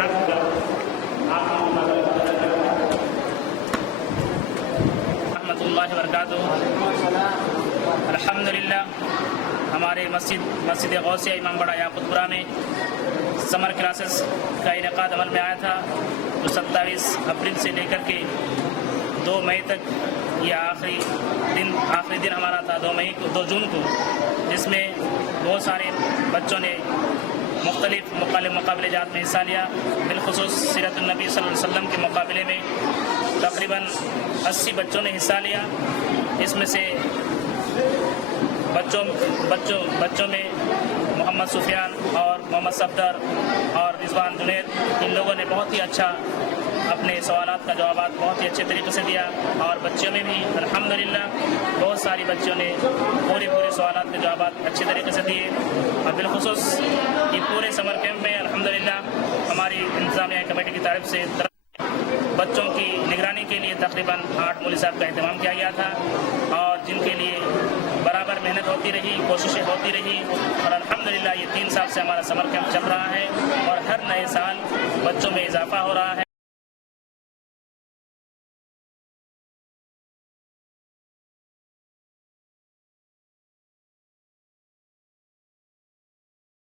साथ रहमतुल्लाहि व बरकातुहू। अल्हम्दुलिल्लाह हमारे मस्जिद गौसिया इमाम बड़ा याकुतपुरा में समर क्लासेस का इनेकाद अमल में आया था, जो 27 अप्रैल से लेकर के 2 मई तक ये आखिरी दिन हमारा था, 2 जून को, जिसमें बहुत सारे बच्चों ने मुख्तलिफ मुकाबले जात में हिस्सा लिया। बिलखुसूस सीरतुन नबी सल्लल्लाहु अलैहि वसल्लम के मुकाबले में तकरीबन 80 बच्चों ने हिस्सा लिया। इसमें से बच्चों में मोहम्मद सुफियान और मोहम्मद सफदर और रिजवान जुनैद, इन लोगों ने बहुत ही अच्छा अपने सवालात का जवाब बहुत ही अच्छे तरीके से दिया। और बच्चों में भी अल्हम्दुलिल्लाह बहुत सारी बच्चों ने पूरे सवालात के जवाब अच्छे तरीके से दिए। और बिलखुसूस ये पूरे समर कैंप में अल्हम्दुलिल्लाह हमारी इंतजामिया कमेटी की तरफ से बच्चों की निगरानी के लिए तकरीबन 8 मौलवी साहब का इंतजाम किया गया था, और जिनके लिए बराबर मेहनत होती रही, कोशिशें होती रही। और अल्हम्दुलिल्लाह ये 3 साल से हमारा समर कैंप चल रहा है और हर नए साल बच्चों में इजाफा हो रहा है।